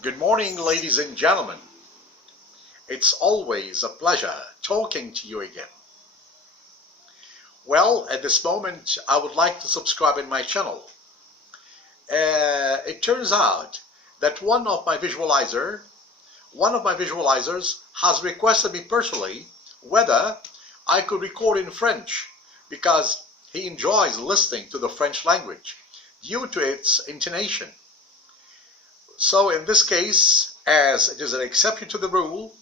Good morning, ladies and gentlemen. It's always a pleasure talking to you again. Well, at this moment, I would like to subscribe in my channel. It turns out that one of my visualizers has requested me personally whether I could record in French because he enjoys listening to the French language due to its intonation. So in this case, as it is an exception to the rule,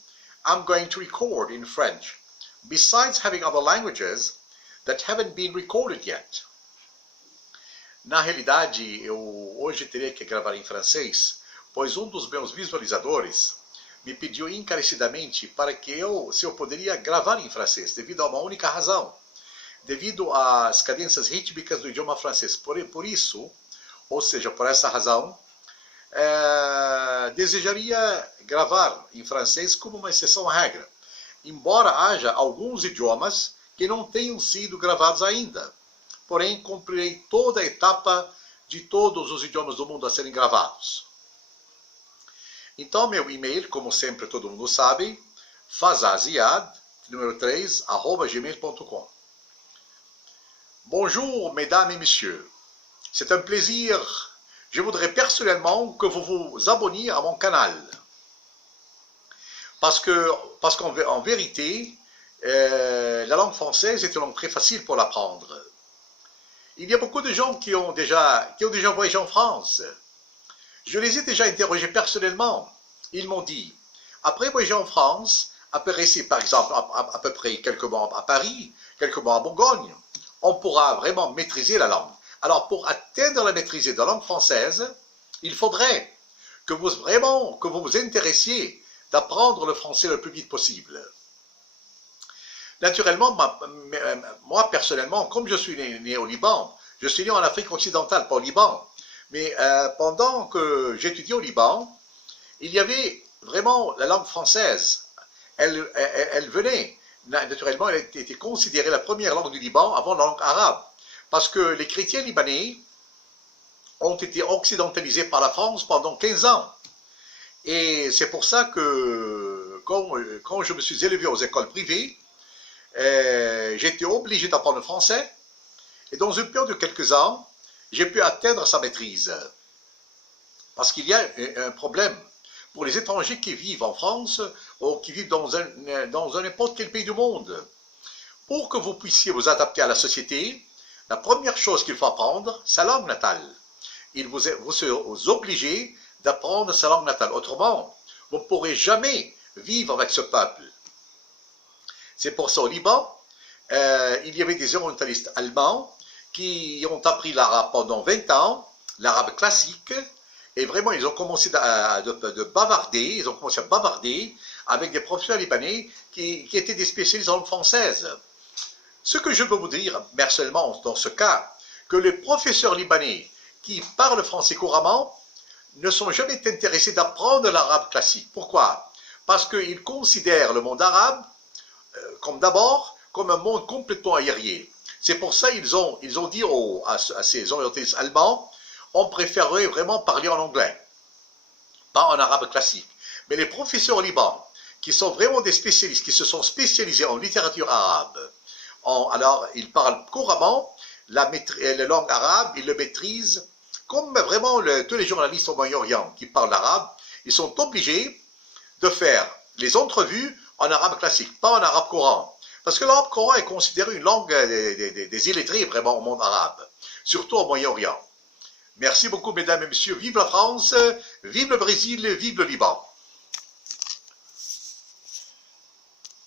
I'm going to record in French, besides having other languages that haven't been recorded yet. Na realidade, eu hoje teria que gravar em francês, pois um dos meus visualizadores me pediu encarecidamente para que se eu poderia gravar em francês, devido a uma única razão. Devido às cadências rítmicas do idioma francês. Por isso, ou seja, por essa razão, desejaria gravar em francês como uma exceção à regra, embora haja alguns idiomas que não tenham sido gravados ainda. Porém, cumprirei toda a etapa de todos os idiomas do mundo a serem gravados. Então, meu e-mail, como sempre todo mundo sabe, fazaziad, número 3, @gmail.com. Bonjour, mesdames et messieurs. C'est un plaisir. Je voudrais personnellement que vous vous abonniez à mon canal. Parce qu'en vérité, la langue française est une langue très facile pour l'apprendre. Il y a beaucoup de gens qui ont déjà voyagé en France. Je les ai déjà interrogés personnellement. Ils m'ont dit, après voyager en France, après rester par exemple à peu près quelques mois à Paris, quelques mois à Bourgogne, on pourra vraiment maîtriser la langue. Alors pour atteindre la maîtrise de la langue française, il faudrait que vous vous intéressiez d'apprendre le français le plus vite possible. Naturellement, moi personnellement, comme je suis né au Liban, je suis né en Afrique occidentale, pas au Liban, mais pendant que j'étudiais au Liban, il y avait vraiment la langue française. Elle venait, naturellement, elle était considérée la première langue du Liban avant la langue arabe. Parce que les chrétiens libanais ont été occidentalisés par la France pendant 15 ans. Et c'est pour ça que quand je me suis élevé aux écoles privées, j'étais obligé d'apprendre le français. Et dans une période de quelques ans, j'ai pu atteindre sa maîtrise. Parce qu'il y a un problème pour les étrangers qui vivent en France ou qui vivent dans n'importe quel pays du monde. Pour que vous puissiez vous adapter à la société, la première chose qu'il faut apprendre, c'est la langue natale. Vous serez obligé d'apprendre sa langue natale. Autrement, vous ne pourrez jamais vivre avec ce peuple. C'est pour ça au Liban, il y avait des orientalistes allemands qui ont appris l'arabe pendant 20 ans, l'arabe classique, et vraiment ils ont commencé de bavarder, ils ont commencé à bavarder avec des professeurs libanais qui étaient des spécialistes en langue française. Ce que je peux vous dire personnellement dans ce cas, que les professeurs libanais qui parlent français couramment ne sont jamais intéressés d'apprendre l'arabe classique. Pourquoi? Parce qu'ils considèrent le monde arabe comme un monde complètement aérien. C'est pour ça qu'ils ont dit à ces orientalistes allemands, on préférerait vraiment parler en anglais, pas en arabe classique. Mais les professeurs au Liban, qui sont vraiment des spécialistes, qui se sont spécialisés en littérature arabe, alors, ils parlent couramment la langue arabe, ils le maîtrisent, comme vraiment tous les journalistes au Moyen-Orient qui parlent arabe, ils sont obligés de faire les entrevues en arabe classique, pas en arabe courant. Parce que l'arabe courant est considéré une langue des illettrés vraiment au monde arabe, surtout au Moyen-Orient. Merci beaucoup, mesdames et messieurs. Vive la France, vive le Brésil, vive le Liban.